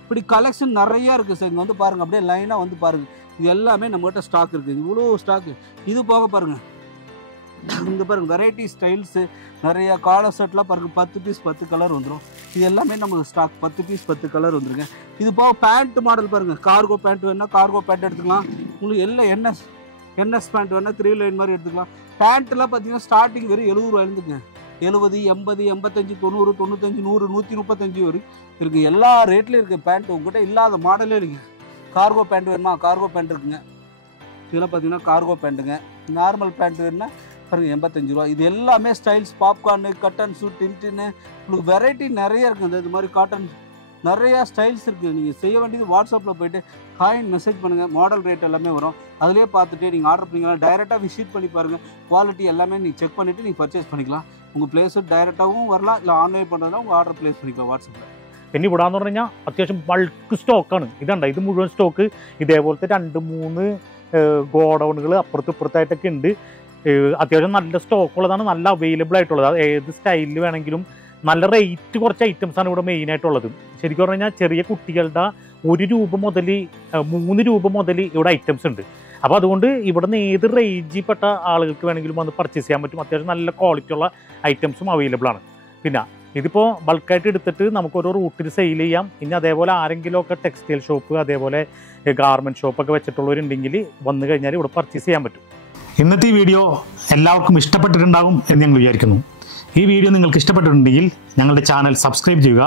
இப்படி கலெக்ஷன் நிறையா இருக்குது சார். இங்கே வந்து பாருங்கள் அப்படியே லைனாக வந்து பாருங்கள். இது எல்லாமே நம்மகிட்ட ஸ்டாக் இருக்குது. இவ்வளோ ஸ்டாக்கு. இது போக பாருங்கள் இங்கே பாருங்கள் வெரைட்டி ஸ்டைல்ஸு நிறையா காலர் ஷர்ட்லாம் பாருங்கள் 10 பீஸ் 10 கலர் வந்துடும். இது எல்லாமே நம்ம ஸ்டாக் 10 பீஸ் 10 கலர் வந்துருங்க. இது போக பேண்ட் மாடல் பாருங்கள். கார்கோ பேண்ட் வேணால் கார்கோ பேண்ட் எடுத்துக்கலாம். உங்களுக்கு எல்லாம் என்எஸ் பேண்ட் வேணால் 3 லைன் மாதிரி எடுத்துக்கலாம். பேண்ட்டெலாம் பார்த்தீங்கன்னா ஸ்டார்டிங் வெறும் 70 ரூபாயிலேருந்துங்க. 70 80 85 90 95 100 135 வரை இருக்குது. எல்லா ரேட்லேயும் இருக்குது பேண்ட். உங்கள்கிட்ட இல்லாத மாடலே இருக்குது. கார்கோ பேண்ட் வேணுமா கார்கோ பேண்ட் இருக்குங்க. இதெல்லாம் பார்த்தீங்கன்னா கார்கோ பேண்ட்டுங்க. நார்மல் பேண்ட் வேணுன்னா பாருங்கள் 85 ரூபா. இது எல்லாமே ஸ்டைல்ஸ் பாப்கார்னு கட்டன் சூட் டின்ட்டுன்னு உங்களுக்கு வெரைட்டி நிறைய இருக்குது. இது மாதிரி காட்டன் நிறையா ஸ்டைல்ஸ் இருக்குது. நீங்கள் செய்ய வேண்டியது வாட்ஸ்அப்பில் போய்ட்டு ஹாய்ன்னு மெசேஜ் பண்ணுங்கள். மாடல் ரேட் எல்லாமே வரும். அதிலே பார்த்துட்டு நீங்கள் ஆர்டர் பண்ணிக்கலாம். டைரெக்டாக விசிட் பண்ணி பாருங்கள். குவாலிட்டி எல்லாமே நீங்கள் செக் பண்ணிவிட்டு நீங்கள் பர்ச்சேஸ் பண்ணிக்கலாம். உங்கள் பிளேஸு டைரெக்டாகவும் வரலாம், இல்லை ஆன்லைன் பண்ணுறதுனா உங்கள் ആർഡർ പ്ലേസ് பண்ணிக்கலாம் വാട്സപ്പിൽ. പിന്നെ ഇവിടെ എന്ന് പറഞ്ഞാൽ അത്യാവശ്യം ബൾക്ക് സ്റ്റോക്കാണ്. ഇതുണ്ട്, ഇത് മുഴുവൻ സ്റ്റോക്ക്. ഇതേപോലത്തെ 2-3 ഗോഡൗണുകൾ അപ്പുറത്തും ഇപ്പുറത്തായിട്ടൊക്കെ ഉണ്ട്. അത്യാവശ്യം നല്ല സ്റ്റോക്കുള്ളതാണ്, നല്ല അവൈലബിൾ ആയിട്ടുള്ളത്. അത് ഏത് സ്റ്റൈലിൽ വേണമെങ്കിലും നല്ല റേറ്റ് കുറച്ച് ഐറ്റംസാണ് ഇവിടെ മെയിനായിട്ടുള്ളത്. ശരിക്കും പറഞ്ഞു കഴിഞ്ഞാൽ ചെറിയ കുട്ടികളുടെ 1 രൂപ മുതൽ 3 രൂപ മുതൽ ഇവിടെ ഐറ്റംസ് ഉണ്ട്. അപ്പോൾ അതുകൊണ്ട് ഇവിടെ നിന്ന് ഏത് റേഞ്ചിൽപ്പെട്ട ആളുകൾക്ക് വേണമെങ്കിലും വന്ന് പർച്ചേസ് ചെയ്യാൻ പറ്റും. അത്യാവശ്യം നല്ല ക്വാളിറ്റി ഉള്ള ഐറ്റംസും അവൈലബിൾ ആണ്. പിന്നെ ഇതിപ്പോൾ ബൾക്കായിട്ട് എടുത്തിട്ട് നമുക്ക് ഓരോ റൂട്ടിൽ സെയിൽ ചെയ്യാം. ഇനി അതേപോലെ ആരെങ്കിലുമൊക്കെ ടെക്സ്റ്റൈൽ ഷോപ്പ് അതേപോലെ ഗാർമെൻറ്റ് ഷോപ്പൊക്കെ വെച്ചിട്ടുള്ളവരുണ്ടെങ്കിൽ വന്നു കഴിഞ്ഞാൽ ഇവിടെ പർച്ചേസ് ചെയ്യാൻ പറ്റും. ഇന്നത്തെ ഈ വീഡിയോ എല്ലാവർക്കും ഇഷ്ടപ്പെട്ടിട്ടുണ്ടാകും എന്ന് ഞങ്ങൾ വിചാരിക്കുന്നു. ഈ വീഡിയോ നിങ്ങൾക്ക് ഇഷ്ടപ്പെട്ടിട്ടുണ്ടെങ്കിൽ ഞങ്ങളുടെ ചാനൽ സബ്സ്ക്രൈബ് ചെയ്യുക.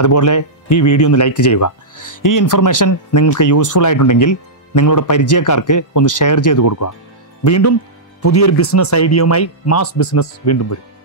അതുപോലെ ഈ വീഡിയോ ഒന്ന് ലൈക്ക് ചെയ്യുക. ഈ ഇൻഫർമേഷൻ നിങ്ങൾക്ക് യൂസ്ഫുൾ ആയിട്ടുണ്ടെങ്കിൽ നിങ്ങളുടെ പരിചയക്കാർക്ക് ഒന്ന് ഷെയർ ചെയ്ത് കൊടുക്കുക. വീണ്ടും പുതിയൊരു ബിസിനസ് ഐഡിയയുമായി മാസ് ബിസിനസ് വീണ്ടും വരും.